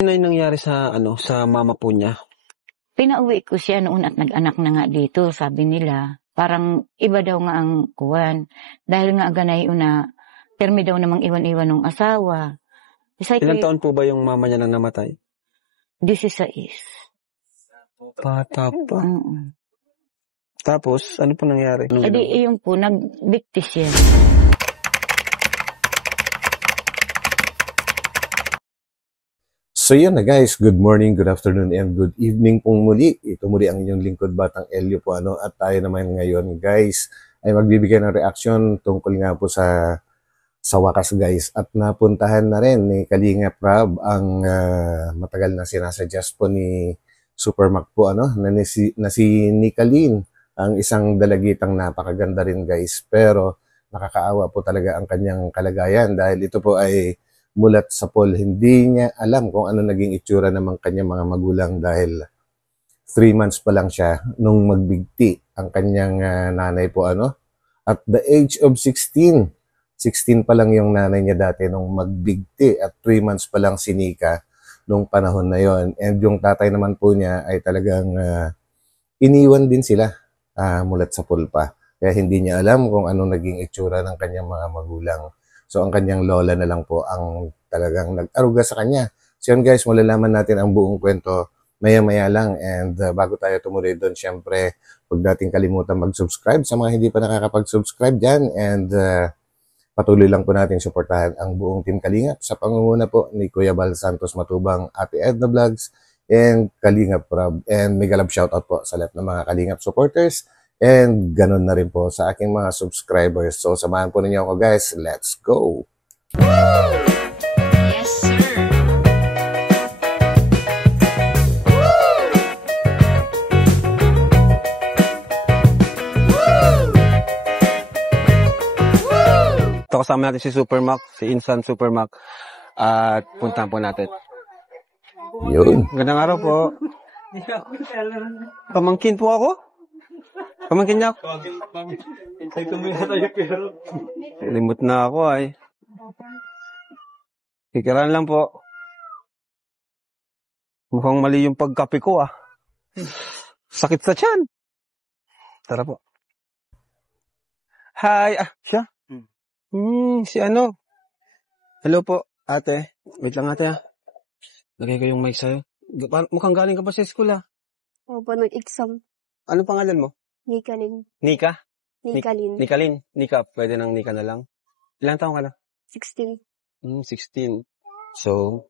Ano yung nangyari sa sa mama po niya? Pinauwi ko siya noon at nag-anak na nga dito, sabi nila. Parang iba daw nga ang kuwan. Dahil nga ganay una, permi daw namang iwan-iwan ng asawa. Ilang taon po ba yung mama niya nang namatay? 16. Bata pa. Mm. Tapos, ano po nangyari? E di yung po, nagbiktis siya. So yun na guys, good morning, good afternoon, and good evening pong muli. Ito muli ang inyong lingkod Batang Elio po at tayo naman ngayon guys ay magbibigay ng reaksyon tungkol nga po sa wakas guys. At napuntahan na rin ni Kalingap Rab ang matagal na sinasuggest po ni Supermac po na si Nicalyn, ang isang dalagitang napakaganda rin guys. Pero nakakaawa po talaga ang kanyang kalagayan dahil ito po ay mulat sa pool. Hindi niya alam kung ano naging itsura ng kanyang mga magulang dahil 3 months pa lang siya nung magbigti ang kanyang nanay po at the age of 16 pa lang yung nanay niya dati nung magbigti at 3 months pa lang si Nika nung panahon na yon. And yung tatay naman po niya ay talagang iniwan din sila mulat sa pool pa. Kaya hindi niya alam kung ano naging itsura ng kanyang mga magulang. So, ang kanyang lola na lang po ang talagang nag-aruga sa kanya. So, yun guys, malalaman natin ang buong kwento maya-maya lang. And bago tayo tumuloy doon, syempre, huwag natin kalimutan mag-subscribe sa mga hindi pa nakakapag-subscribe dyan. And patuloy lang po natin suportahan ang buong Team Kalingap sa pangunguna po ni Kuya Bal Santos Matubang, Ate Edna Vlogs, and Kalingap Rab. And mega love shoutout po sa lahat ng mga Kalingap supporters. And ganun na rin po sa aking mga subscribers. So, samahan po ninyo ako guys. Let's go! Yes, sir. Ito kasama natin si Supermac, si Insan Supermac. At puntahan po natin. Yun. Magandang araw po. Pamangkin po ako? Pamangkin niya ako? Limot na ako ay. Kikiran lang po. Mukhang mali yung pagkape ko Sakit sa tiyan. Tara po. Hi! Siya? Si Hello po, ate. Wait lang ate Lagay ko yung mic sa'yo. Mukhang galing ka pa sa school Opo, nag-exam. Ano pangalan mo? Nicalyn. Nika? Nicalyn. Nicalyn. Nika, pwede nang Nika na lang. Ilang taong ka na? 16. 16. So,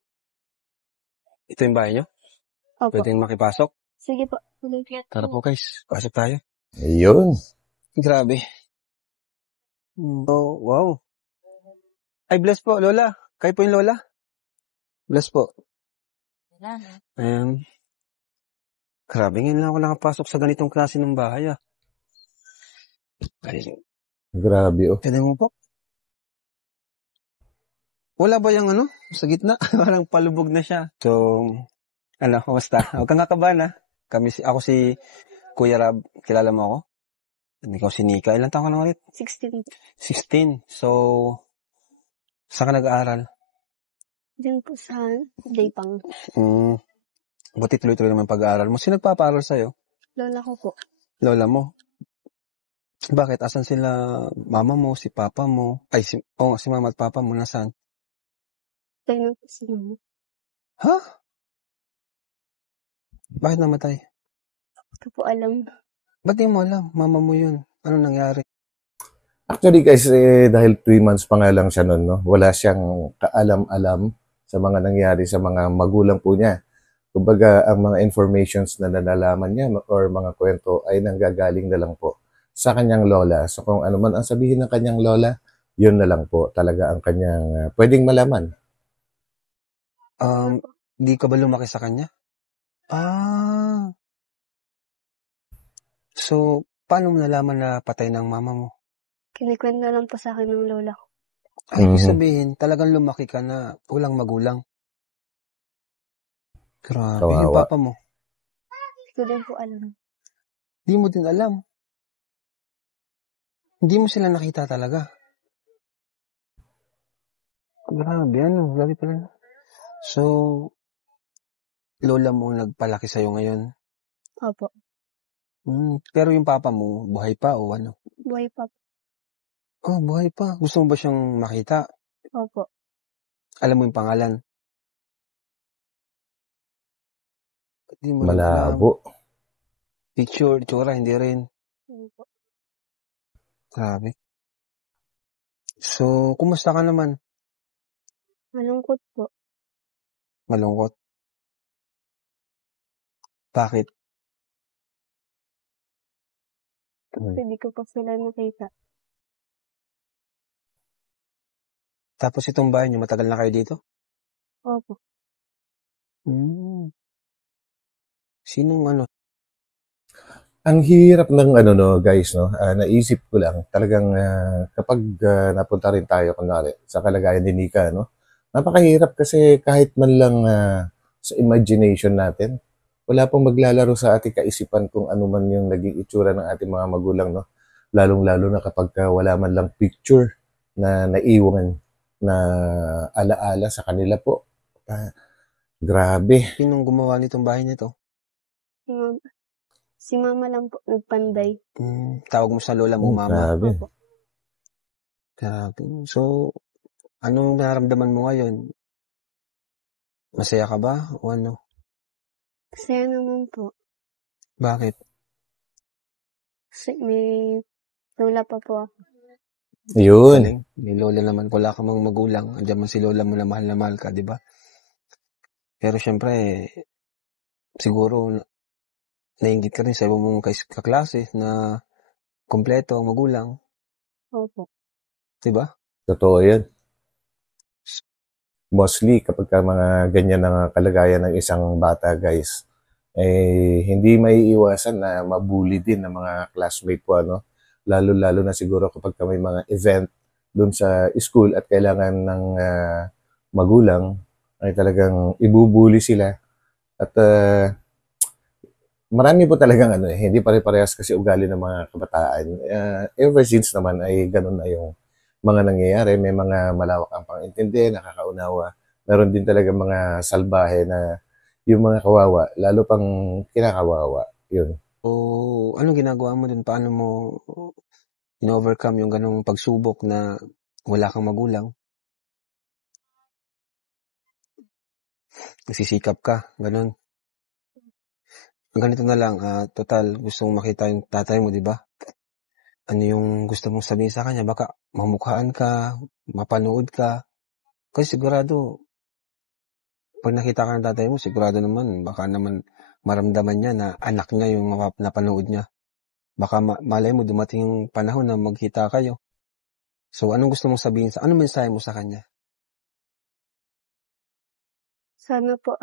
ito yung bahay nyo? Opo. Pwedeng makipasok? Sige po. Tara po guys, pasok tayo. Ayun. Grabe. Oh, wow. Ay, bless po, Lola. Kayo po yung Lola? Bless po. Ayan. Grabe, ngayon lang ako nakapasok sa ganitong klase ng bahay Grabe Pwede mo po? Wala ba yung sa gitna? Parang palubog na siya. So, kumusta? Huwag kang kakabahan Ako si Kuya Rab. Kilala mo ako? Ikaw si Nika. Ilang taon ka lang ulit? 16. 16. So, saan ka nag-aaral? Diyan po sa Daypang. Buti tuloy-tuloy naman pag-aaral mo. Sino nagpapaaral sa'yo? Lola ko po. Lola mo? Bakit? Asan sila mama mo, si papa mo? Ay, si mama at papa mo. Nasaan? Tayo na po si mama. Ha? Bakit namatay? Hindi ko po alam. Ba't di mo alam? Mama mo yun. Ano nangyari? Actually guys, dahil 3 months pa nga lang siya noon, wala siyang kaalam-alam sa mga nangyari sa mga magulang po niya. Kumbaga, ang mga informations na nalalaman niya or mga kwento ay nanggagaling na lang po sa kanyang lola. So kung ano man ang sabihin ng kanyang lola, yun na lang po talaga ang kanyang pwedeng malaman. Di ka ba lumaki sa kanya? So, paano mo nalaman na patay ng mama mo? Kinikwento lang po sa akin ng lola ko. Ay, ibig sabihin, talagang lumaki ka na walang magulang. Grabe, Kawawa. yung papa mo. Hindi ko din po alam. Di mo din alam. Hindi mo sila nakita talaga. Grabe, grabe pala. So, lola mo ang nagpalaki sa'yo ngayon? Opo. Pero yung papa mo, buhay pa o ano? Buhay pa po. Oh, buhay pa. Gusto mo ba siyang makita? Opo. Alam mo yung pangalan? Hindi mo rin alam. Malabo. Picture, itsura, hindi rin. Hindi po. Grabe. So, kumusta ka naman? Malungkot po. Malungkot. Bakit? Kasi di ko pa sila nakita. Tapos itong bahay niyo, matagal na kayo dito? Opo. Sinong ano? Ang hirap ng ano no, guys, no. Naisip ko lang talagang kapag napunta rin tayo kunwari sa kalagayan ni Nika, no. Napakahirap kasi kahit man lang sa imagination natin, wala pong maglalaro sa ating kaisipan kung ano man yung naging itsura ng ating mga magulang, no. Lalong-lalo na kapag wala man lang picture na naiwan na alaala sa kanila po. Grabe. Sinong gumawa nitong bahay nito? Si mama lang po nagpanday. Tawag mo sa lola mo, mama. Grabe. Opo. Grabe. So, anong nararamdaman mo ngayon? Masaya ka ba? O ano? Masaya naman po. Bakit? Kasi may lola pa po ako. Yun. Galing. May lola naman. Wala ka mang magulang. Andiyan man si lola mo na mahal ka, di ba? Pero syempre, siguro, nainggit ka rin sa iba mong kaklase na kompleto ang magulang. Opo. Di ba? Totoo yan. Mostly, kapag ka mga ganyan ang kalagayan ng isang bata, guys, hindi maiiwasan na mabully din ng mga classmate po, ano? Lalo-lalo na siguro kapag ka may mga event dun sa school at kailangan ng magulang, ay talagang ibubuli sila. At marami po talagang hindi pare-parehas kasi ugali ng mga kabataan. Ever since naman ay ganun na yung mga nangyayari. May mga malawak ang pang-intindi, nakakaunawa. Meron din talaga mga salbahe na yung mga kawawa, lalo pang kinakawawa. Yun. O, anong ginagawa mo dun? Paano mo in-overcome yung ganong pagsubok na wala kang magulang? Nagsisikap ka, ganun. Ganito na lang, total, gusto mong makita yung tatay mo, di ba? Ano yung gusto mong sabihin sa kanya? Baka mamukhaan ka, mapanood ka. Kasi sigurado, pag nakita ka ng tatay mo, sigurado naman, baka naman maramdaman niya na anak niya yung napanood niya. Baka malay mo, dumating yung panahon na magkita kayo. So, anong gusto mong sabihin anong mensahe mo sa kanya? Sana po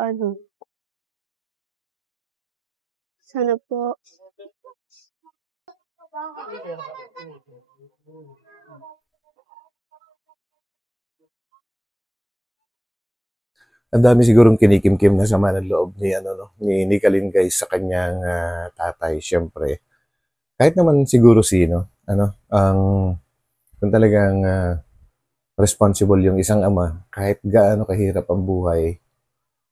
Ang dami sigurong kinikim-kim na sama ng loob ni Kalin, guys, sa kanyang tatay, syempre. Kahit naman siguro sino, kung talagang responsible yung isang ama, kahit gaano kahirap ang buhay,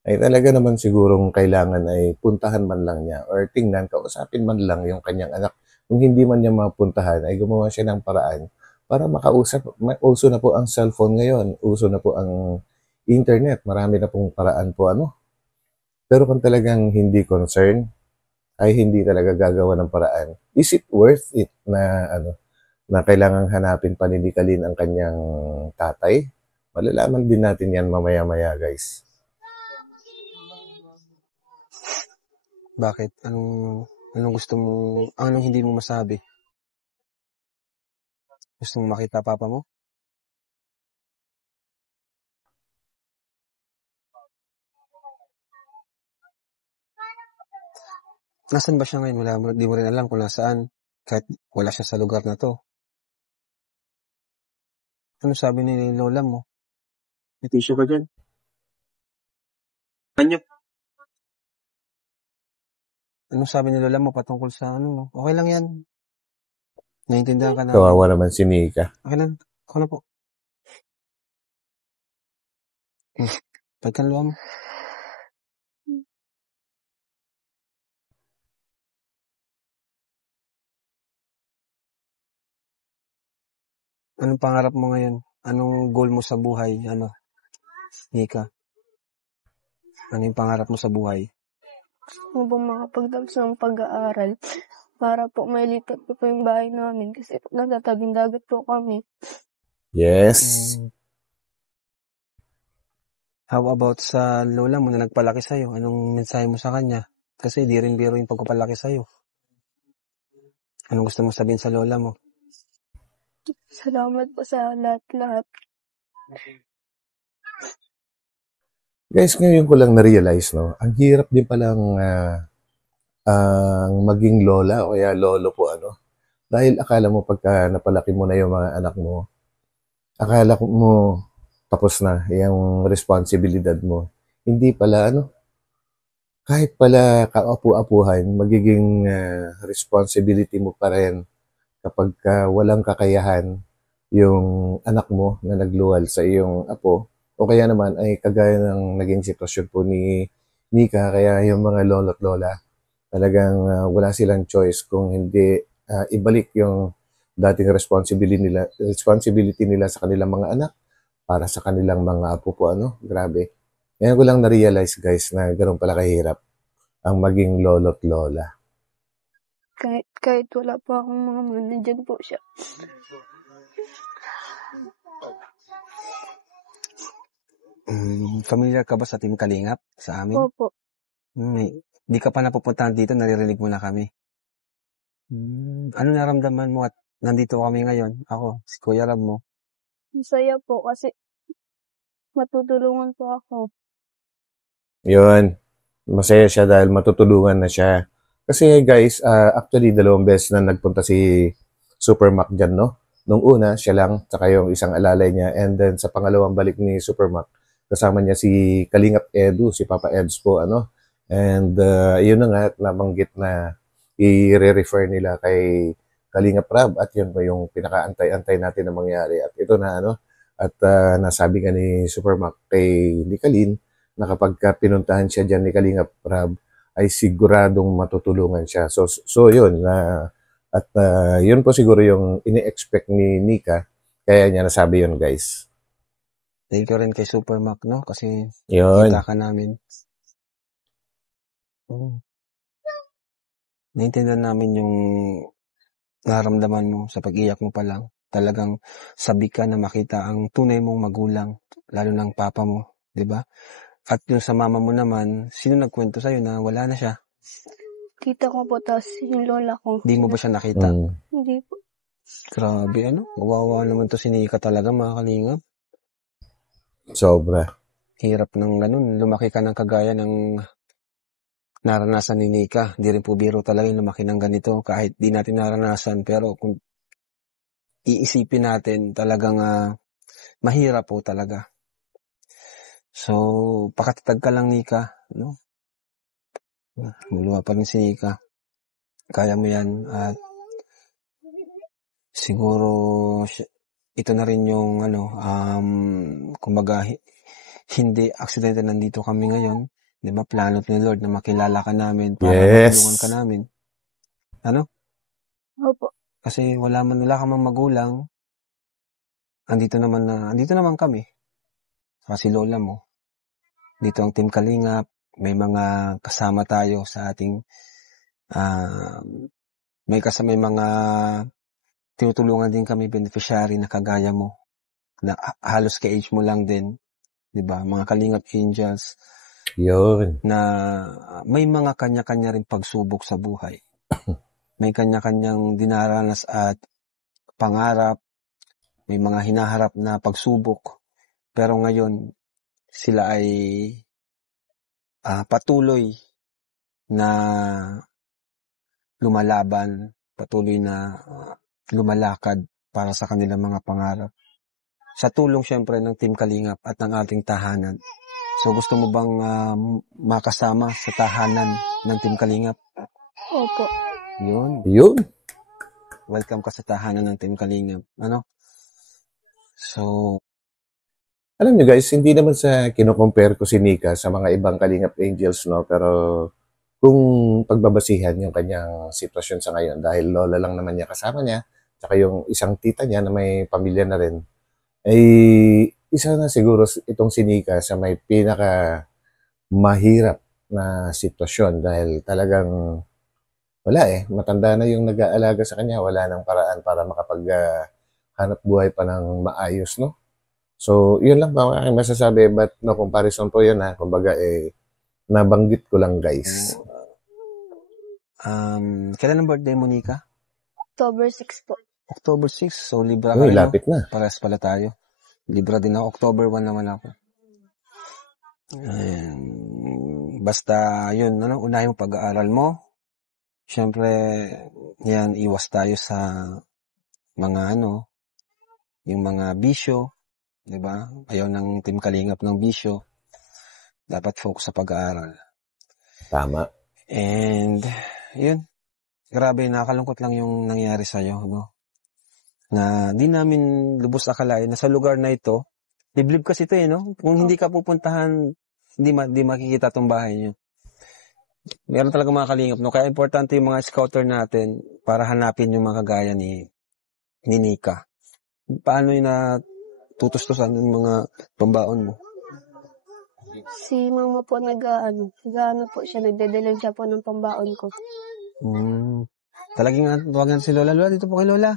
ay talaga naman sigurong kailangan ay puntahan man lang niya or tingnan, kausapin man lang yung kanyang anak. Kung hindi man niya mapuntahan, ay gumawa siya ng paraan para makausap. Uso na po ang cellphone ngayon, uso na po ang internet, marami na pong paraan po Pero kung talagang hindi concern, ay hindi talaga gagawa ng paraan. Is it worth it na na kailangang hanapin pa ni Kalin ang kanyang tatay? Malalaman din natin yan mamaya-maya, guys. Bakit? Anong gusto mo, anong hindi mo masabi? Gusto mo makita papa mo? Nasaan ba siya ngayon? Di mo rin alam kung nasaan. Kahit wala siya sa lugar na to. Ano sabi ni lola mo? May tissue ka dyan? Anong sabi ni lola mo patungkol sa Okay lang yan. Naiintindihan ka namin. Kawawa naman si Nika. Okay lang. Ako na po. Pagkan luha mo. Anong pangarap mo ngayon? Anong goal mo sa buhay? Nika? Ano yung pangarap mo sa buhay? Gusto ko po makapagtapos ng pag-aaral para po mailipat ko po yung bahay namin kasi po nasa tabing dagat po kami. Yes. How about sa lola mo na nagpalaki sa'yo? Anong mensahe mo sa kanya? Kasi di rin biro yung pagpapalaki sa'yo. Anong gusto mo sabihin sa lola mo? Salamat po sa lahat-lahat. Guys, ngayon ko lang na-realize, no? Ang hirap din palang ang maging lola o kaya lolo po, ano? Dahil akala mo pagka napalaki mo na yung mga anak mo, akala mo tapos na yung responsibilidad mo. Hindi pala, ano? Kahit pala kaapu-apuhan, magiging responsibility mo pa rin kapag walang kakayahan yung anak mo na nagluwal sa iyong apo. O kaya naman ay kagaya ng naging sitwasyon po ni Nika, kaya yung mga lolo't lola, talagang wala silang choice kung hindi ibalik yung dating responsibility nila sa kanilang mga anak para sa kanilang mga apo po, ano? Grabe. Ngayon ko lang na-realize, guys, na gano'n pala kahirap ang maging lolo't lola. Kahit wala po akong mga nandyan po siya. Familiar ka ba sa Team Kalingap? Sa amin? Opo. Di ka pa napupuntahan dito, naririnig mo na kami. Ano naramdaman mo at nandito kami ngayon? Ako, si Kuya Rab mo. Masaya po kasi matutulungan po ako. Yun. Masaya siya dahil matutulungan na siya. Kasi guys, actually 2 beses na nagpunta si Super Mac dyan, no? Nung una, siya lang, tsaka yung isang alalay niya. And then sa pangalawang balik ni Super Mac, kasama niya si Kalingap Edu, si Papa Eds po, ano? And yun na nga, nabanggit na i-refer nila kay Kalingap Rab at yun ba yung pinakaantay-antay natin na mangyari. At ito na, ano? At nasabi nga ni Super Mac kay Nikalin na kapag pinuntahan siya dyan ni Kalingap Rab, ay siguradong matutulungan siya. So yun, at yun po siguro yung ini-expect ni Nika, kaya niya nasabi yun, guys. Thank you rin kay Super Mac, no? Kasi Yun. kita ka namin. Naintindihan namin yung naramdaman mo sa pag-iyak mo pa lang. Talagang sabi ka na makita ang tunay mong magulang, lalo ng papa mo, di ba? At yung sa mama mo naman, sino nagkwento sa'yo na wala na siya? Tita ko po, tapos yung lola ko. Di mo ba siya nakita? Hindi po. Grabe, ano? Kawawa naman to si Nika talaga, mga kalingap. Sobra. Hirap ng ganun. Lumaki ka ng kagaya ng naranasan ni Nika. Di rin po biro talaga yung lumaki ng ganito. Kahit di natin naranasan. Pero kung iisipin natin, talagang mahirap po talaga. So, pakatatag ka lang, Nika. No? Muluha pa rin si Nika. Kaya mo yan. At siguro, ito na rin yung, kumbaga, hindi aksidente nandito kami ngayon. Di ba? Plano ni Lord na makilala ka namin para matulungan ka namin. Ano? Opo. Kasi wala ka mang magulang. Andito naman kami. Kasi lola mo. Dito ang Team Kalingap. May mga kasama tayo sa ating may mga tinutulungan din kami beneficiary na kagaya mo. Na halos ka-age mo lang din. Diba? Mga Kalingap Angels. Yun. Na may mga kanya-kanya rin pagsubok sa buhay. May kanya-kanyang dinaranas at pangarap. May mga hinaharap na pagsubok. Pero ngayon, sila ay patuloy na lumalaban, patuloy na lumalakad para sa kanilang mga pangarap. Sa tulong syempre ng Team Kalingap at ng ating tahanan. So gusto mo bang makasama sa tahanan ng Team Kalingap? Opo. Yun. Welcome ka sa tahanan ng Team Kalingap. Ano? So, alam nyo guys, hindi naman sa kino-compare ko si Nika sa mga ibang Kalingap Angels, no? Pero kung pagbabasihan yung kanyang sitwasyon sa ngayon, dahil lola lang naman niya kasama niya, tsaka yung isang tita niya na may pamilya na rin, ay isa na siguro itong si Nika sa may pinaka mahirap na sitwasyon dahil talagang wala matanda na yung nag-aalaga sa kanya, wala nang paraan para hanap buhay pa ng maayos, no? So, yun lang ba ang aking masasabi, but no comparison po yun kumbaga nabanggit ko lang guys. Kailan ang birthday mo, Nika? October 6 po. October 6, so Libra ka Uy, rin, no? lapit na. Parehas pala tayo. Libra din ako. October 1 naman ako. Basta, yun, unahin mo pag-aaral mo. Siyempre, yan, iwas tayo sa mga, yung mga bisyo. Diba? Ayaw ng Team Kalingap ng bisyo. Dapat focus sa pag-aaral. Tama. And, yun. Grabe, nakakalungkot lang yung nangyari sa'yo, no? Na di namin lubos akalain na sa lugar na ito, liblib kasi ito no? Kung hindi ka pupuntahan, di makikita tong bahay niyo. Meron talaga mga kalingap, no? Kaya importante yung mga scouter natin para hanapin yung mga kagaya ni Nika. Paano yung natutustusan yung mga pambaon mo? Si mama po nag-ano po siya, nagdedeliver siya po ng pambaon ko. Talagang tawagan si Lola. Lola, dito po kay Lola.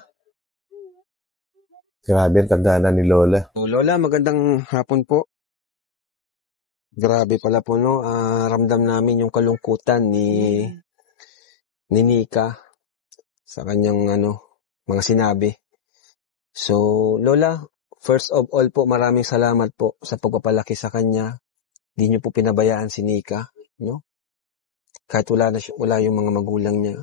Grabe, ang tanda na ni Lola. Lola, magandang hapon po. Grabe pala po, no? Ramdam namin yung kalungkutan ni Nika sa kanyang mga sinabi. So, Lola, first of all po, maraming salamat po sa pagpapalaki sa kanya. Hindi niyo po pinabayaan si Nika, no? Kahit wala yung mga magulang niya.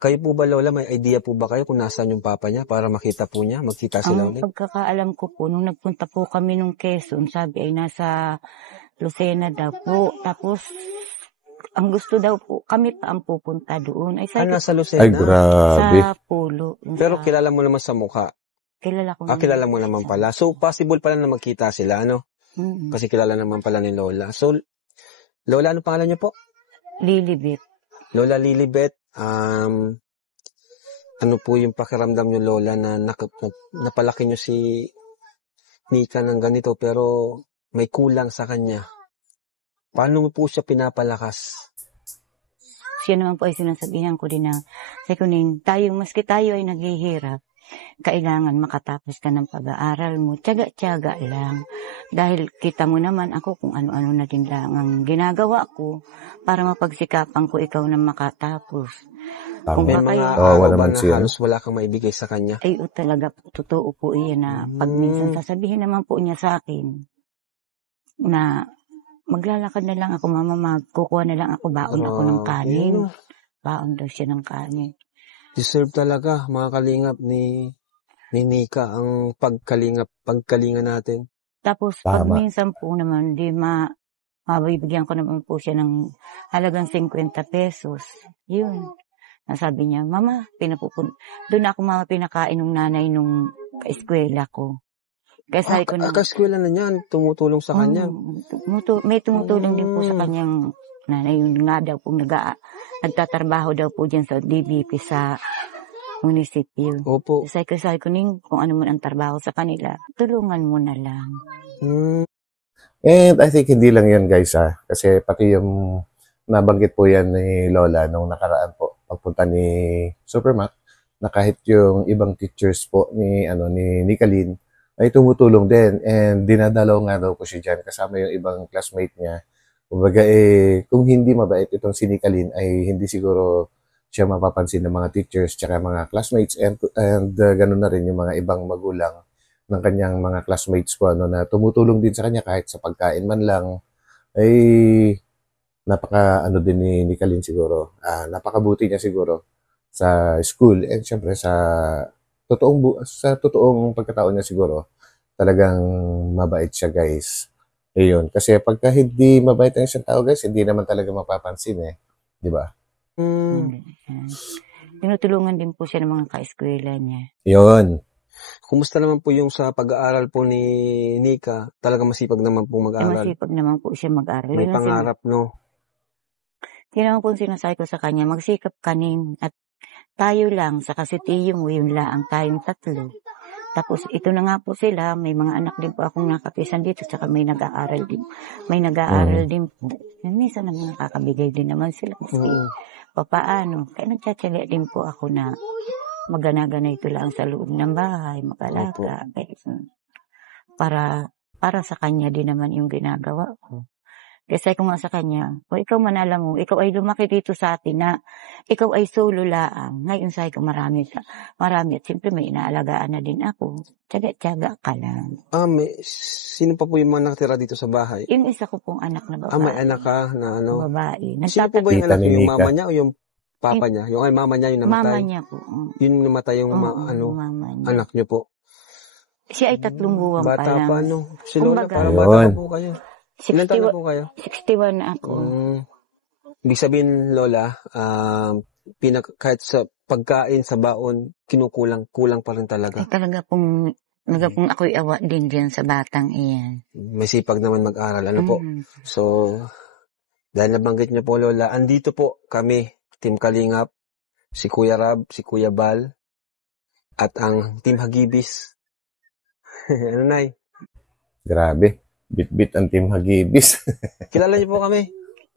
Kayo po ba, Lola, may idea po ba kayo kung nasaan yung papa niya para magkita sila ulit? Ang pagkakaalam ko po, nung nagpunta po kami nung Quezon, sabi ay nasa Lucena daw po. Tapos, ang gusto daw po, kami pa ang pupunta doon. Ay, sabi nasa Lucena? Ay, grabe. sa Pulo. Pero kilala mo naman sa mukha. Kilala ko. Kilala mo naman pala. So, possible pala na magkita sila, Mm-hmm. Kasi kilala naman pala ni Lola. So, Lola, ano pangalan niyo po? Lilibet. Lola Lilibet, ano po yung pakiramdam niyo, Lola, na napalaki niyo si Nika ng ganito pero may kulang sa kanya? Paano mo po siya pinapalakas? Siya naman po ay sinasabihan ko din na, maski tayo ay naghihirap, kailangan makatapos ka ng pag-aaral mo. Tiyaga-tiyaga lang. Dahil kita mo naman ako kung ano-ano na din lang ang ginagawa ko para mapagsikapan ko ikaw na makatapos. Tama. May Kung mga kayo, araw ba na halos wala kang maibigay sa kanya? ay talaga, totoo po iyan na pag minsan sasabihin naman po niya sa akin na maglalakad na lang ako, mama, magkukuha na lang ako, baon ako ng kanin. Baon daw siya ng kanin. Deserve talaga, mga kalingap ni Nika ang pagkalinga natin. Tapos, Tama. pag minsan po naman, mabibigyan ko naman po siya ng halagang 50 pesos. Yun. Nasabi niya, mama, doon ako pinakain ng nanay nung eskwela ko. Kaya sabi ko Kaskwela na niyan, tumutulong sa kanya. May tumutulong din po sa kanyang nanay. Yung nga daw po, nagtatrabaho daw po dyan sa DBP sa munisipyo. Opo. Sabi ko, kung ano man ang trabaho sa kanila, tulungan mo na lang. And I think hindi lang yan guys kasi pati yung nabanggit po yan ni Lola nung nakaraan po pagpunta ni Supermac na kahit yung ibang teachers po ni Nicalyn ay tumutulong din and dinadalaw nga daw po siya dyan kasama yung ibang classmate niya. Kumbaga kung hindi mabait itong si Nicalyn ay hindi siguro siya mapapansin ng mga teachers tsaka mga classmates and ganun na rin yung mga ibang magulang ng kanyang mga classmates po na tumutulong din sa kanya kahit sa pagkain man lang ay napaka din ni Nicalyn siguro. Napakabuti niya siguro sa school and syempre sa totoong pagkatao niya siguro talagang mabait siya guys. Ayun, kasi pagka hindi mabait ang isang tao guys, hindi naman talaga mapapansin di ba? Tinutulungan din po siya ng mga ka-eskwela niya. Yun. Kumusta naman po yung sa pag-aaral po ni Nika? Talaga masipag naman po mag-aaral. Masipag naman po siya mag-aaral. May pangarap, no? Yan naman po sinasabi ko sa kanya, magsikap kanin at tayo lang, saka si Tiyo mo, yun lang tayong tatlo. Tapos ito na nga po sila, may mga anak din po akong nakapisan dito, saka may nag-aaral din. May nag-aaral din po. Minsan naman nakakabigay din naman sila kasi papaano. Kaya nagtsatsaga din po ako na magana-gana ito lang sa loob ng bahay, mag-alaga. Para sa kanya din naman yung ginagawa ko. Kasi ko nga sa kanya, o ikaw manala mo, ikaw ay lumaki dito sa atin na ikaw ay solo laang. Ngayon sa ko marami at siyempre may inaalagaan na din ako. Tiyaga-tiyaga ka lang. Sino pa po yung mga nakatira dito sa bahay? Yung isa ko pong anak na babae. May anak ka na ano? Babae. Sino po ba yung Tita anak ni niyo? Yung Nika. mama niya o yung papa niya? Yung mama niya yung namatay? Mama niya po. Yun namatay yung mama niya. anak niyo po? Siya ay 3 buwan pa Bata lang. pa, ano? Si Lola, Kumbaga, parang bata pa po kayo. Ilan taon na 61, po kayo? 61 na ako. Ibig sabihin, Lola, kahit sa pagkain, sa baon, kulang pa rin talaga. Talaga pong ako'y awa din dyan sa batang iyan. May sipag naman mag-aral. Ano po? So, dahil nabanggit niyo po, Lola, andito po kami, Team Kalingap, si Kuya Rab, si Kuya Bal, at ang Team Hagibis. Ano, Nay? Grabe. Bit-bit ang Team Hagibis. Kilala niyo po kami?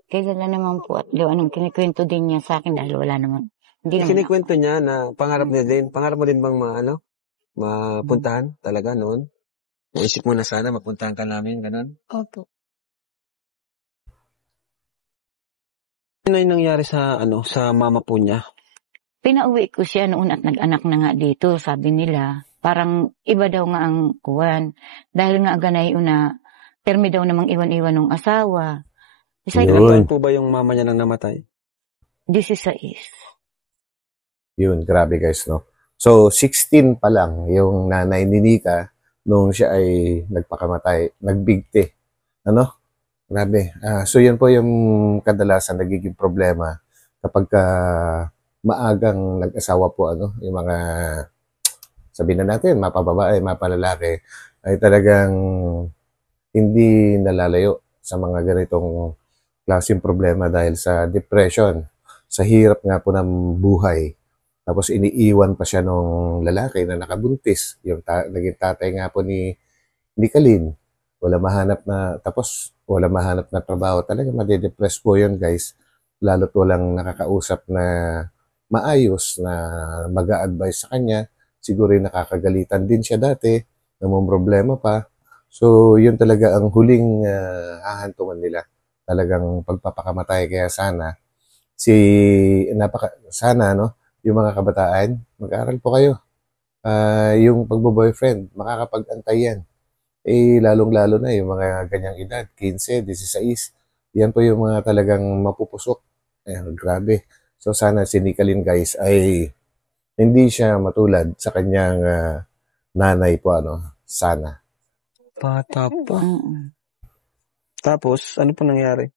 Kilala naman po at anong kinikwento din niya sa akin dahil wala naman. Hindi naman Kinikwento niya na pangarap niya din. Pangarap mo din bang mapuntahan talaga noon? Naisip mo na sana mapuntahan ka namin, ganun? Opo. Ano yung nangyari sa mama po niya? Pinauwi ko siya noon at nag-anak na nga dito, sabi nila. Parang iba daw nga ang kuwan. Dahil nga ganay una, termi daw namang iwan-iwan ng asawa. Ilan taon po ba yung mama niya nang namatay? 16. Yun, grabe guys, no? So, 16 pa lang yung nanay ni Nika nung siya ay nagpakamatay, nagbigti. Ano? Grabe. So, yun po yung kadalasan nagiging problema kapag maagang nag-asawa po, yung mga, sabihin na natin, mapababae, mapalalaki, ay talagang hindi nalalayo sa mga ganitong klaseng problema dahil sa depression, sa hirap nga po ng buhay. Tapos iniiwan pa siya nung lalaki na nakabuntis. Yung naging tatay nga po ni Kalin. Wala mahanap na trabaho. Talaga madedepress po yun, guys. Lalo't walang nakakausap na maayos na mag-a-advise sa kanya. Siguro yung nakakagalitan din siya dati, namang problema pa. So, yun talaga ang huling hahantungan nila. Talagang pagpapakamatay. Kaya sana, yung mga kabataan, mag-aral po kayo. Yung pagbo-boyfriend, makakapag-antay yan. Lalong-lalo na yung mga ganyang edad, 15, 16. Yan po yung mga talagang mapupusok. Grabe. So sana si Nicolene, guys, ay hindi siya matulad sa kanyang nanay po, sana. Bata pa. Tapos, ano po nangyari?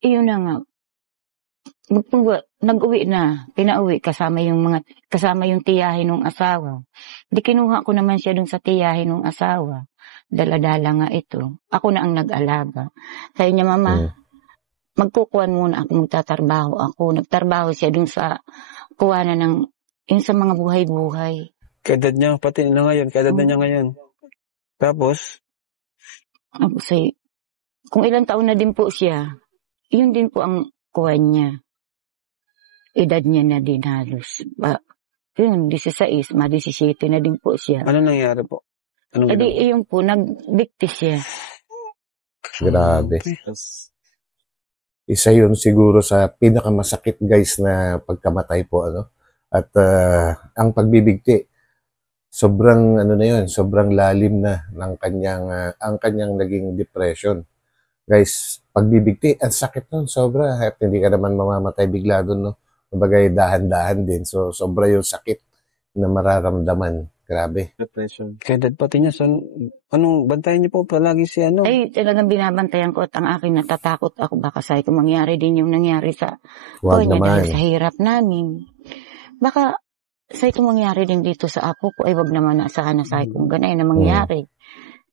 Iyon na nga. Nag-uwi na, pinauwi kasama yung tiyahin ng asawa. Kinuha ko naman siya dun sa tiyahin ng asawa. Dala-dala nga ito. Ako na ang nag-alaga. Sabi niya, Mama, magkukuhan muna ako, magtatrabaho ako. Nagtrabaho siya dun sa kuhanan ng, yung sa mga buhay-buhay. Kaedad niya, pati na ngayon, kaedad na niya ngayon. Tapos? Kung ilang taon na din po siya, yun din po ang kuhan niya. Edad niya na din halos. Yun, 16, 17 na din po siya. Ano nangyari po? Yun po, nagbikti siya. Grabe. Isa yun siguro sa pinakamasakit, guys, na pagkamatay po, At ang pagbibigti, sobrang sobrang lalim na ng ang kanyang naging depression. Guys, pagbibigti, ang sakit nun, sobra. At hindi ka naman mamamatay bigla dun, no? Kumbaga, dahan-dahan din. So, sobra yung sakit na mararamdaman. Grabe. Depression. Kaedad pati niya. So, bantayan niyo po palagi si Ay, talagang binabantayan ko at ang akin natatakot ako. Baka sa'yo kung mangyari din yung nangyari sa Huwag niya naman. dahil sa hirap namin. Baka sa'yo kung mangyari din dito sa apo ko, ay wag naman na sana sa'yo kung ganay na mangyari.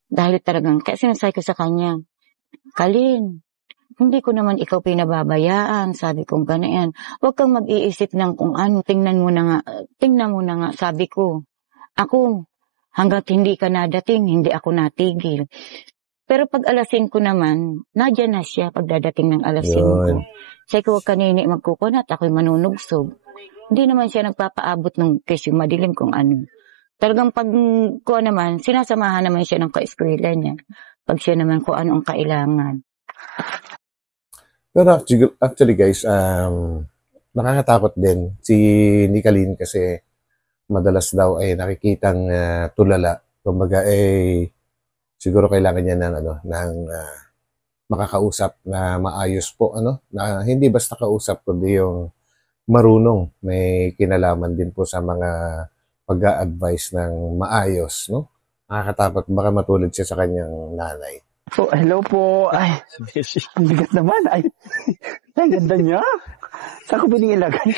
Dahil talagang, kaya sinasabi ko sa kanya, Kalin, hindi ko naman ikaw pinababayaan. Sabi ko ganyan. Huwag kang mag-iisip ng kung ano. Tingnan mo na nga, sabi ko. Ako, hanggat hindi ka nadating, hindi ako natigil. Pero pag alasin ko naman, nadyan na siya pagdadating ng alasin ko. Yun. Sabi ko, huwag ka nini magkukunat, ako'y manunugsog. Hindi naman siya nagpapaabot ng kesyo madilim kung ano. Talagang pag ko naman, sinasamahan naman siya ng ka-eskwela niya. Pag siya naman kung ano ang kailangan. Pero actually guys, nakakatakot din si Nicalene kasi madalas daw ay nakikitang tulala. Kumbaga siguro kailangan niya ng makakausap na maayos po, na hindi basta kausap kundi yung marunong, may kinalaman din po sa mga pag-a-advise ng maayos, no? Nakakatakot, baka matulad siya sa kanyang nanay. So, hello po. Ay, ang bigat naman. Ay, ang ganda niya. Saan ko pwedeng ilagay?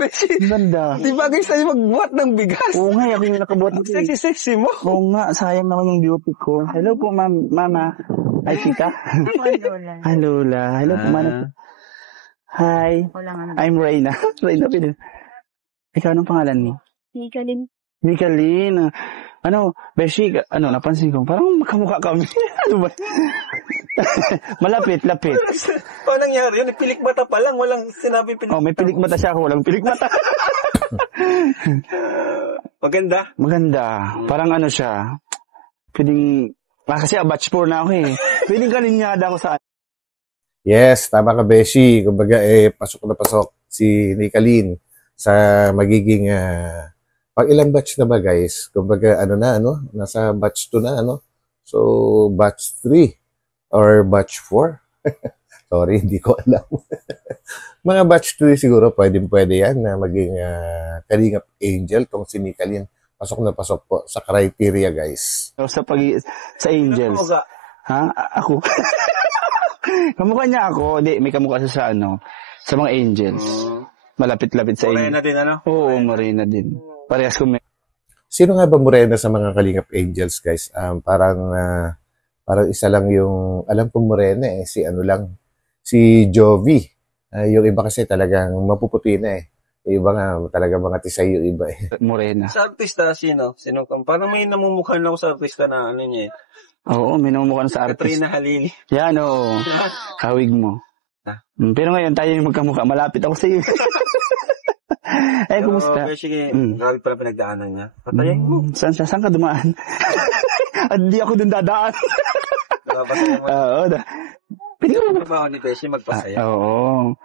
Ang ganda. Di bagay sa'yo magbuhat ng bigas. Oo nga, ako yung nakabuhat nito. Sexy mo. Oo nga, sayang naman yung beauty ko. Hello po, mama. Ay, tita. Hi, Lola. Hello po, mama. Hi. I'm Reyna. Reyna Pinil. Ikaw, anong pangalan mo? Mikaline. Beshi, napansin ko, parang makamukha kami. Ano ba? Malapit. Paano nangyari yun? Pilik mata pa lang, walang sinabi pilik Oh, may pilik mata siya ako, walang pilik mata. Maganda. Parang siya. Pwedeng, kasi batch 4 na ako eh. Pwedeng kalinyada ako sa Yes, tama ka, Beshi. Kumbaga, pasok na pasok si Nicalene sa magiging pag ilang batch na ba, guys? Kumbaga, nasa batch 2 na, So, batch 3 or batch 4? Sorry, hindi ko alam. Mga batch 3 siguro, pwede yan na maging Kalingap Angel tong si Nicalene. Pasok na pasok po sa criteria, guys. sa Angels. Ha? Ako? Kamukha niya ako. Hindi, may kamukha siya sa mga Angels. Malapit-lapit sa Angels. Morena din, Oo, Morena din. Parehas ko may... Sino nga ba morena sa mga Kalingap Angels, guys? Parang isa lang yung, alam kong morena si Jovi. Yung iba kasi talagang mapuputi na eh. Yung iba nga talagang mga tisay yung iba eh. Morena. Sa artista, sino? Parang may namumukha na ako sa artista na niya eh. Oo, may namumukha na sa artist. Katrina Halili. Yan, oo. Kawig mo. Pero ngayon tayo yung magkamukha. Malapit ako sa iyo. Kumusta? Pero sige, grabe pala pinagdaanan niya. Patayin mo. Saan ka dumaan? Hindi ako dun dadaan. Oo. Pwede ko trabaho ni Beshi magpasaya. Oo.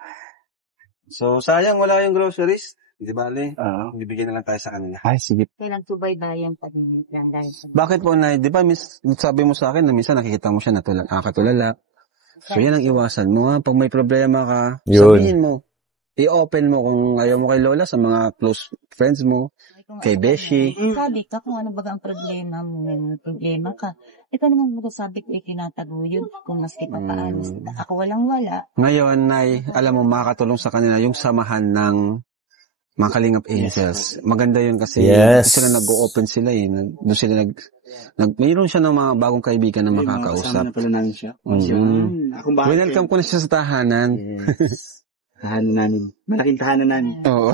So, sayang wala yung groceries. Di bali, bibigyan na lang tayo sa kanila. Ay, sige. Kailang subaybayan pa rin lang dahil. Bakit po, Nay? Di ba, sabi mo sa akin na minsan nakikita mo siya nakakatulala. So, yan ang iwasan mo, ha? Pag may problema ka, sabihin mo. I-open mo kung ayaw mo kay Lola sa mga close friends mo, kay Beshi. Sabi ka kung ano baga ang problema mo, may problema ka. Ikaw naman sabi ko ikinatago yun kung maski papaano. Ako walang-wala. Ngayon, Nay, alam mo, makakatulong sa kanila yung samahan ng mga Kalingap Angels. Maganda yun kasi sila nag-o-open sila eh. Doon sila mayroon siya ng mga bagong kaibigan na makakausap. Kasama na pala namin siya. Welcome ko na siya sa tahanan. Yes. Tahanan namin. Malaking tahanan namin. Oo.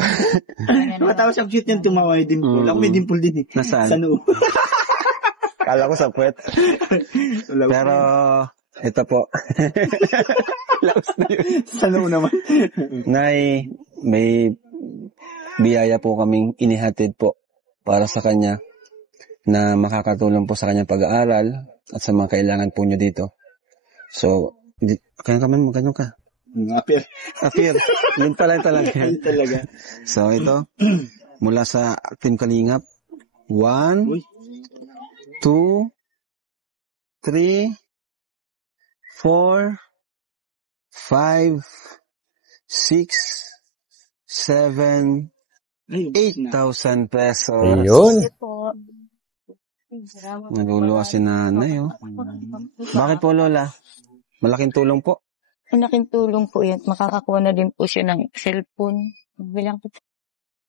Nakatawa siya cute yan, tumawa yung dimple. Ako may dimple din eh. Nasaan? Sa noo. Kala ko sa puwet. Pero, ito po. Laos na yun. Sa noo naman. Nay, may biyaya po kaming inihatid po para sa kanya na makakatulong po sa kanyang pag-aaral at sa mga kailangan po nyo dito. So, kaya magkano ka? Appear. Yun pala talaga. Yun talaga. So, ito, mula sa Team Kalingap, 1, 2, 3, 4, 5, 6, 7, 8,000 pesos. Ayun. Naluluwa si nanay, oh. Bakit po, Lola? Malaking tulong po. Malaking tulong po yan. Makakakuha na din po siya ng cellphone. Bilang po.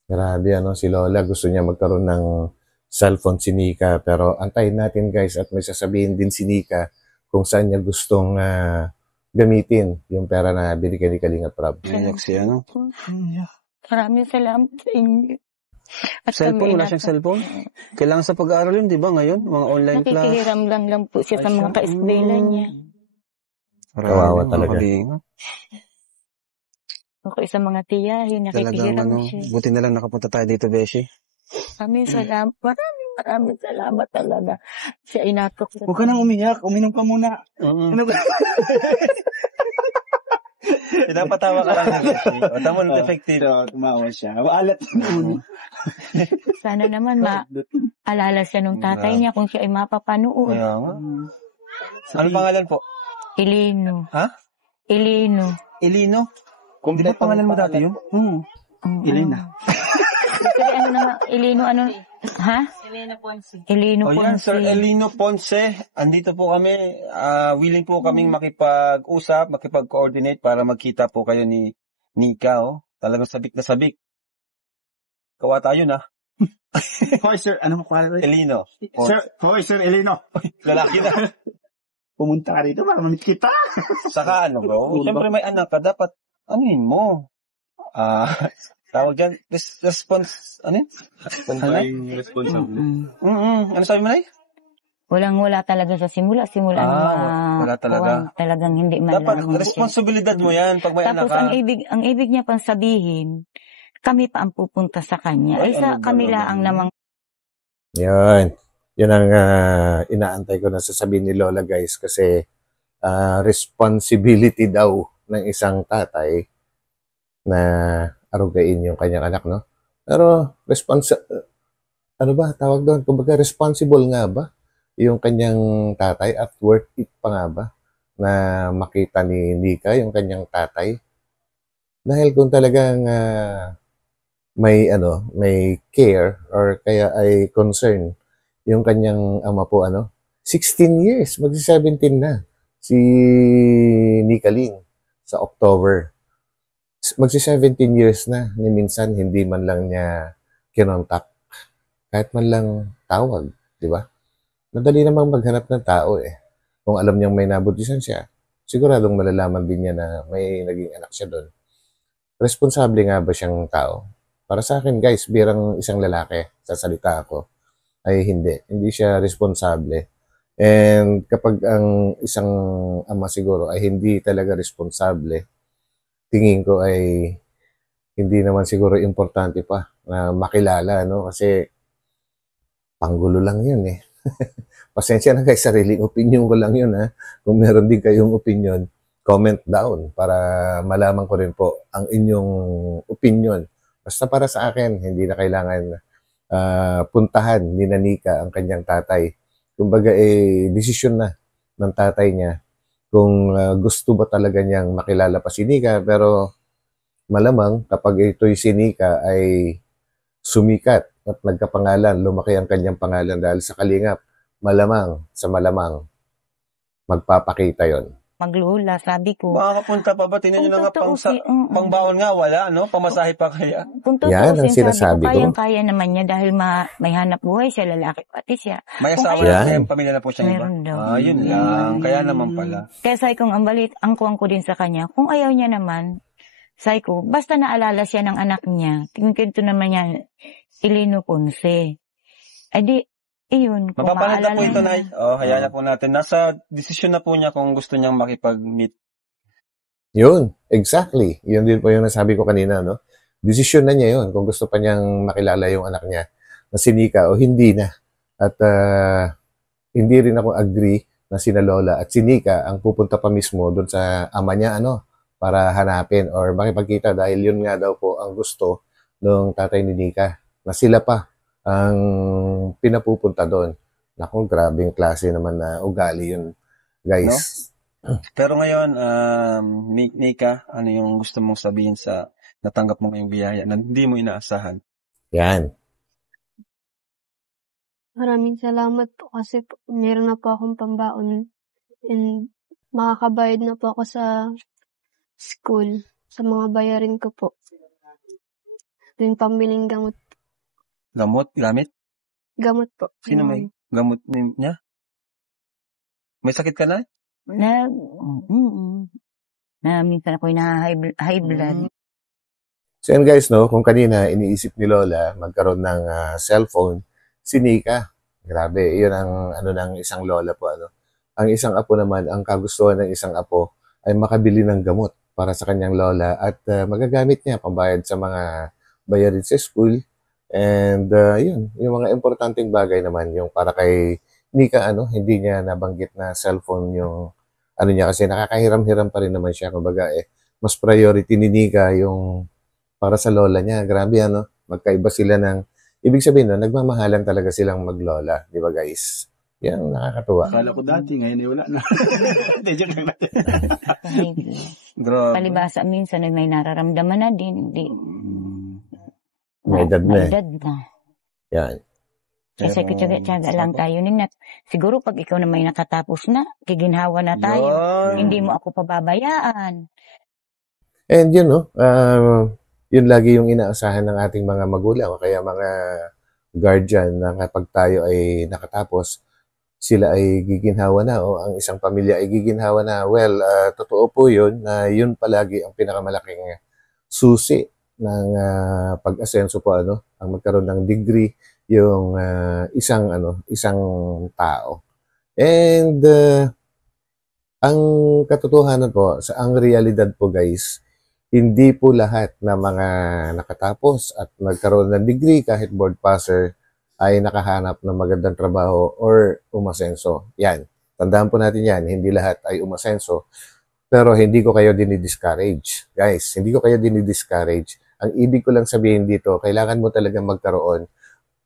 Grabe, si Lola. Gusto niya magkaroon ng cellphone si Nika. Pero antayin natin, guys, at may sasabihin din si Nika kung saan niya gustong gamitin yung pera na binigay ni Kalingap Rob. Naiyak si ano. Maraming salamat sa inyo. At Cellphone, wala siyang cellphone? Kailangan sa pag-aaral yun, di ba ngayon? Mga online class. nakikihiram lang po siya sa mga ka-eskwela niya. Kawawa talaga. Ako sa mga tiyahin, Talagang nakikihiram ano, siya. buti na lang nakapunta tayo dito, Beshi. Maraming salamat. Maraming salamat talaga. Siya inatok sa Huwag ka nang umiyak. Uminom ka muna. Ano ba? Pinapatawa ka lang ni Beshi. O, tamo not effective. So, tumawa siya. Alat. Sana naman maalala siya nung tatay niya kung siya ay mapapanood. Kaya nga. Ano pangalan po? Elino. Ha? Elino. Elino? Di ba pangalan mo dati yun? Elena. Kasi ano naman, Elino, ano? Ha? Elino O yan, Ponce. Sir Elino Ponce. Andito po kami. Willing po kaming makipag-usap, makipag-coordinate para magkita po kayo ni Nika. Oh. Talagang sabik na sabik. Kawa tayo na. Hoy, sir. Ano mo pangalan? Elino. Hoy, sir Eleno. Lalaki na. Pumunta ka dito para mamit kita. Saka ano bro, siyempre may anak ka, dapat anuin mo. Tawag dyan, response, ano yun? Responsible. Ano sabi mo na Walang-wala talaga sa simula. wala talaga. Talagang hindi Dapat malaman. responsibilidad mo yan pag may anak Tapos ka. ang ibig niya pang sabihin, kami pa ang pupunta sa kanya. Ay, Ay sa ano ba kanila naman? ang namang Yan. Yan ang inaantay ko na sasabihin ni Lola, guys, kasi responsibility daw ng isang tatay na arugain yung kanyang anak, no? Pero ano ba tawag doon? Kumbaga responsible nga ba yung kanyang tatay at worth it pa nga ba na makita ni Nika yung kanyang tatay? Dahil kung talagang may care or kaya ay concern yung kanyang ama po, 16 years, magsi-17 na si Nika Ling sa October. Magsi-17 years na, ni minsan hindi man lang niya kinontak. Kahit man lang tawag, di ba? Madali namang maghanap ng tao eh. Kung alam niyang may nabuntisan siya, siguradong malalaman din niya na may naging anak siya doon. Responsable nga ba siyang tao? Para sa akin, guys, birang isang lalaki, sa salita ako, ay hindi. Hindi siya responsable. And kapag ang isang ama siguro ay hindi talaga responsable, tingin ko ay hindi naman siguro importante pa na makilala, no? Kasi panggulo lang yun eh. Pasensya na guys, sariling opinion ko lang yun ha. Kung meron din kayong opinion, comment down para malaman ko rin po ang inyong opinion. Basta para sa akin, hindi na kailangan puntahan ni Nika ang kanyang tatay. Kumbaga desisyon na ng tatay niya kung gusto ba talaga niyang makilala pa si Nika, pero malamang kapag ito'y si Nika ay sumikat at nagkapangalan, lumaki ang kanyang pangalan dahil sa Kalingap, malamang magpapakita yon. maglula, sabi ko. Makakapunta pa ba? Tingnan nyo na nga pangbaon nga, wala, no? Pamasahe pa kaya. Kung totoo Yan ang sinasabi ko. Kayang-kaya naman niya dahil may hanap buhay siya, lalaki pati siya. May asawa Yan. na, may pamilya na po siya iba. Meron daw. Yun lang. Kaya naman pala. Kaya sabi ko, ang kuwang ko din sa kanya, kung ayaw niya naman, sabi ko, basta naalala siya ng anak niya, tingin naman niya, Elino Ponce. Ay di, iyon. Mapapanood na po ito, Nay. Hayaan na po natin. Nasa desisyon na po niya kung gusto niyang makipag-meet. Yun, exactly. Yun din po yung nasabi ko kanina, no? Desisyon na niya yun kung gusto pa niyang makilala yung anak niya na si Nika o hindi na. At hindi rin ako agree na sina Lola at si Nika ang pupunta pa mismo doon sa ama niya, para hanapin or makipagkita dahil yun nga daw po ang gusto ng tatay ni Nika na sila pa ang pinapupunta doon. Naku, grabing klase naman na ugali yun, guys. No? Pero ngayon, Nika, ano yung gusto mong sabihin sa natanggap mo ngayong biyaya na hindi mo inaasahan? Yan. Maraming salamat po kasi meron na po akong pambaon and makakabayad na po ako sa school, sa mga bayarin ko po. Yung pambiling gamot. Gamit? Gamot po. Sino may gamot niya? May sakit ka na? Na minsan ako'y high blood. So yan guys, no, kung kanina iniisip ni Lola magkaroon ng cellphone, si Nika. Grabe, yun ang ano ng isang lola po. Ano. Ang isang apo naman, ang kagustuhan ng isang apo ay makabili ng gamot para sa kanyang lola at magagamit niya pambayad sa mga bayarin sa school. And yun, yung mga importanteng bagay naman, yung para kay Nika, ano, hindi niya nabanggit na cellphone yung ano niya kasi nakakahiram-hiram pa rin naman siya. Kumbaga, mas priority ni Nika yung para sa lola niya. Grabe, ano? Magkaiba sila ng... Ibig sabihin, no, nagmamahalan talaga silang maglola. Di ba, guys? Yan, nakakatuwa. Akala ko dati, ngayon wala na. Grabe. Palibasa, minsan ay may nararamdaman na din. May edad na May eh. edad na. Yan. Kasi kutsaga-tsaga lang tayo ninat. Siguro pag ikaw na may nakatapos na, kiginhawa na tayo. Hindi mo ako pababayaan. And yun, no? Yun lagi yung inaasahan ng ating mga magulang o kaya mga guardian na kapag tayo ay nakatapos, sila ay giginhawa na o ang isang pamilya ay giginhawa na. Well, totoo po yun na yun palagi ang pinakamalaking susi ng pag-asenso po, ano, ang magkaroon ng degree yung isang tao. And ang katotohanan po, ang realidad po guys, hindi po lahat na mga nakatapos at nagkaroon ng degree kahit board passer ay nakahanap ng magandang trabaho or umasenso. Yan. Tandaan po natin yan, hindi lahat ay umasenso. Pero hindi ko kayo dinidiscourage. Guys, hindi ko kayo dinidiscourage. Ang ibig ko lang sabihin dito, kailangan mo talagang magkaroon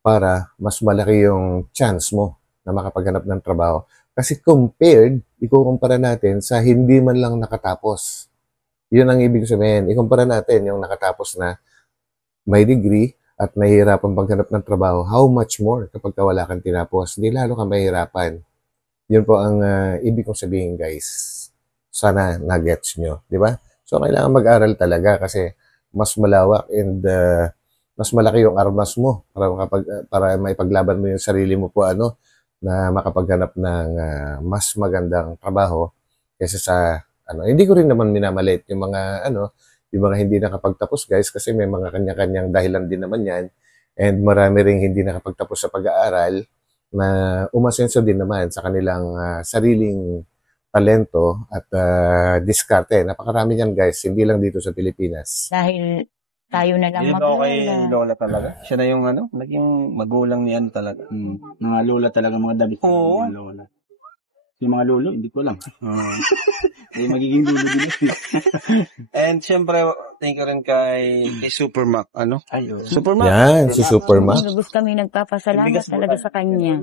para mas malaki yung chance mo na makapaghanap ng trabaho. Kasi compared, ikukumpara natin sa hindi man lang nakatapos. Yun ang ibig sabihin. Ikumpara natin yung nakatapos na may degree at nahihirapan paghanap ng trabaho. How much more kapag wala kang tinapos? Hindi lalo kang mahihirapan. Yun po ang ibig kong sabihin, guys. Sana na-gets nyo. Di ba? So, kailangan mag-aral talaga kasi mas malawak and mas malaki yung armas mo para maipaglaban mo yung sarili mo po na makapaghanap ng mas magandang trabaho kaysa sa hindi ko rin naman minamalit yung mga yung mga hindi nakapagtapos guys kasi may mga kanya-kanyang dahilan din naman yan and marami ring hindi nakapagtapos sa pag-aaral na umasenso din naman sa kanilang sariling talento at diskarte. Napakarami yan guys, hindi lang dito sa Pilipinas. Dahil tayo na lang magulang. Kay lola talaga. Siya na yung naging magulang niyan talaga. Mga lola talaga, mga dabit. Oo. Mga lola. Yung mga lolo, hindi ko lang. Ay, magiging lolo din. And syempre, thank you rin kay Supermac. Supermac. Yan, si Supermac. Lubos kami nagpapasalamat talaga sa kanya.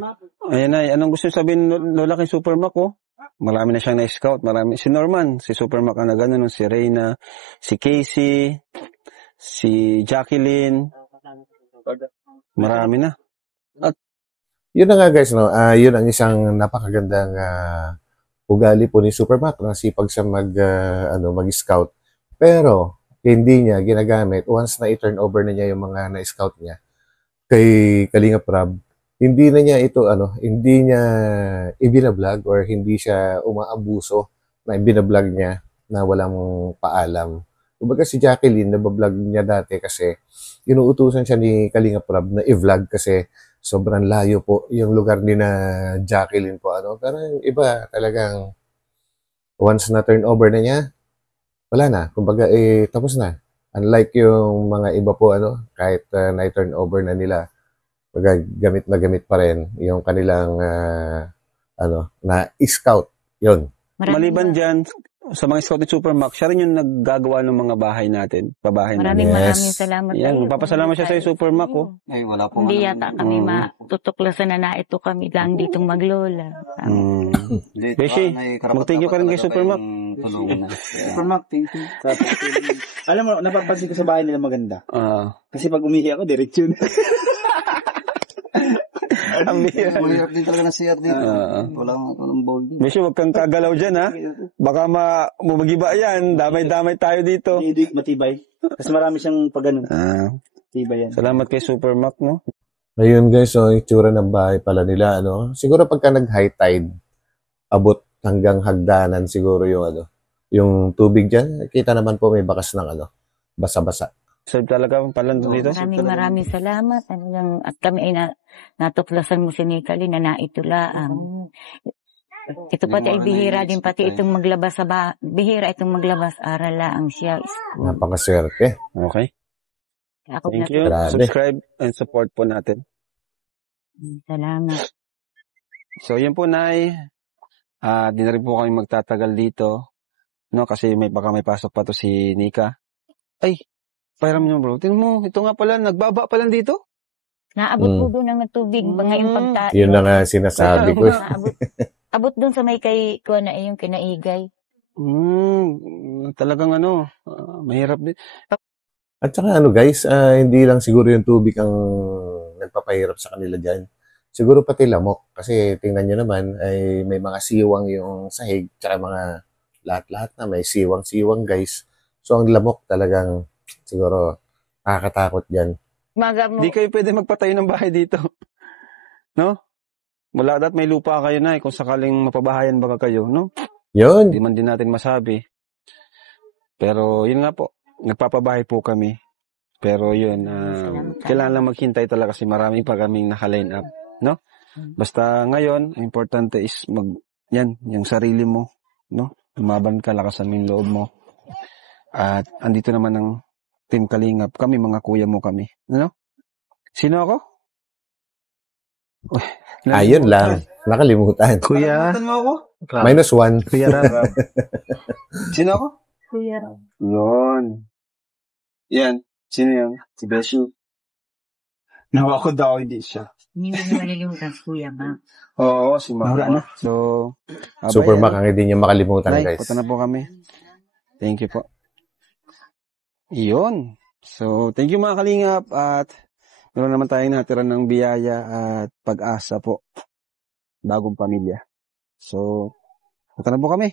Ayan ay, anong gusto sabihin lola kay Supermac Marami na siyang na-scout. Marami. Si Norman, si Supermac ang nagano, si Reyna, si Casey, si Jacqueline. Marami na. At yun na nga guys, yun ang isang napakagandang ugali po ni Supermac na sipag siya mag-scout. Pero hindi niya ginagamit once na i-turn over na niya yung mga na-scout niya kay Kalinga Prab. Hindi na niya ito hindi niya ibinablog or hindi siya umaabuso na ibinablog niya na walang paalam. Kumbaga si Jacqueline, nabablog niya dati kasi inuutusan siya ni Kalinga Prab na i-vlog kasi sobrang layo po yung lugar ni na Jacqueline po. Pero yung iba talagang once na turn over na niya, wala na. Kumbaga, tapos na. Unlike yung mga iba po, kahit na-turn over na nila, gamit na gamit pa rin yung kanilang, na-scout. Yun. maliban dyan, sa mga scout ni Supermac, siya rin yung naggagawa ng mga bahay natin. Pabahay natin. Maraming salamat. Yan, papasalamat siya sa Supermac Ay, wala po. Hindi yata kami matutuklasan na ito kami lang ditong maglola. Beshi, mag-thank you ka rin kay Supermac. Supermac, thank you. Alam mo, napapansin ko sa bahay nila maganda. Kasi pag umihi ako, diretso na. Ang Mahirap din talaga na CR dito. Walang bowl din. Beshi, huwag kang kagalaw dyan Baka magiba yan. Damay-damay tayo dito. Hindi, matibay. Kasi marami siyang pag-ano. Tibay yan. Salamat kay Supermac, Ngayon guys, itsura ng bahay pala nila, siguro pagka nag-high tide, abot hanggang hagdanan siguro yung ano, yung tubig diyan. Kita naman po may bakas ng ano, basa-basa. Serve talaga ang palando dito. Maraming salamat. At kami ay natuklasan mo si Nikali na naitulaang. Ito pati ay bihira din pati itong maglabas bihira itong maglabas aral lang siya. Napakaswerte. Okay. Ako Thank you. Grabe. Subscribe and support po natin. Salamat. So, yun po, Nay. Di na rin po kami magtatagal dito. No, kasi baka may pasok pa to si Nika. Ay, pahiram nyo, bro. Tingnan mo, ito nga pala, nagbaba pa lang dito. Naabot po doon ng tubig ngayong pagtayo. Yun na nga sinasabi ko. Abot doon sa may kay kuha na yung kinaigay. Talagang mahirap din. At saka ano guys, hindi lang siguro yung tubig ang nagpapahirap sa kanila dyan. Siguro pati lamok. Kasi tingnan nyo naman, ay may mga siwang yung sahig, tsaka mga lahat-lahat na may siwang-siwang guys. So ang lamok talagang siguro nakakatakot dyan. Hindi kayo pwede magpatayo ng bahay dito. No? Wala may lupa kayo na kung sakaling mapabahayan baka kayo, no? Yun. Hindi man din natin masabi. Pero yun nga po, nagpapabahay po kami. Pero yun, kailangan lang maghintay talaga kasi marami pa kaming naka-line up, no? Basta ngayon, ang importante is yung sarili mo, no? Lumaban ka, lakasan mo yung loob mo. At andito naman ang Team Kalingap, kami mga kuya mo kami, no? Sino ako? Ayun lang. Nakalimutan. Kuya. Nakalimutan mo ako? -1. Kuya Rab. Sino ako? Kuya Rab. Yun. Yan. Sino yan? Si Beshu. Nawa ko daw, hindi siya. Hindi mo malilimutan, Kuya Ma. Oo, si Mama. Nawala na. So, Super Mac, ang hindi niya makalimutan Nay, guys. punta na po kami. Thank you po. Iyon. So, thank you mga Kalingap at meron naman tayong natira ng biyaya at pag-asa po. Bagong pamilya. So, punta na po kami.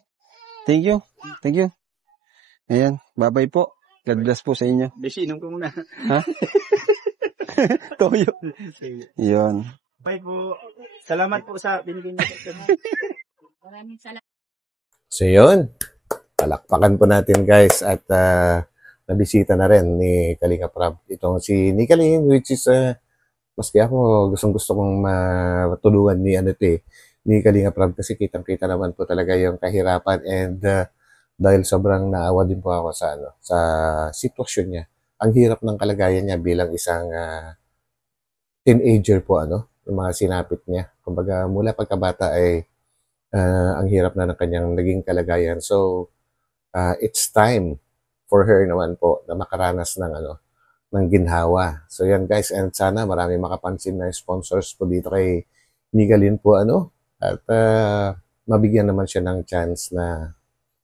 Thank you. Thank you. Ayan. Bye-bye po. God bless po sa inyo. Beshi, inom ko muna. Ha? Toyo. Iyon. Bye po. Salamat po sa binigay niyo. Maraming salamat. So yun. Palakpakan po natin guys at nabisita na rin ni Kalinga Prab. Itong si Nikalin, which is maski ako gusto kong matulungan ni Kalinga Prab kasi kitang-kita naman po talaga yung kahirapan and dahil sobrang naawa din po ako sa sitwasyon niya. Ang hirap ng kalagayan niya bilang isang teenager po yung mga sinapit niya. Kumbaga mula pagkabata ay ang hirap na ng kanyang naging kalagayan. So it's time for her naman po na makaranas ng ginhawa. So yan guys, and sana marami makapansin na sponsors po dito kay Nikalin po at mabigyan naman siya ng chance na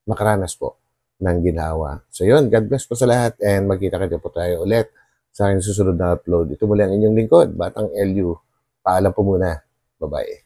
makaranas po ng ginhawa. So yun, God bless po sa lahat and magkita-kita po tayo ulit sa aking susunod na upload. Ito muli ang inyong lingkod, Batang LU. Paalam po muna. Bye-bye.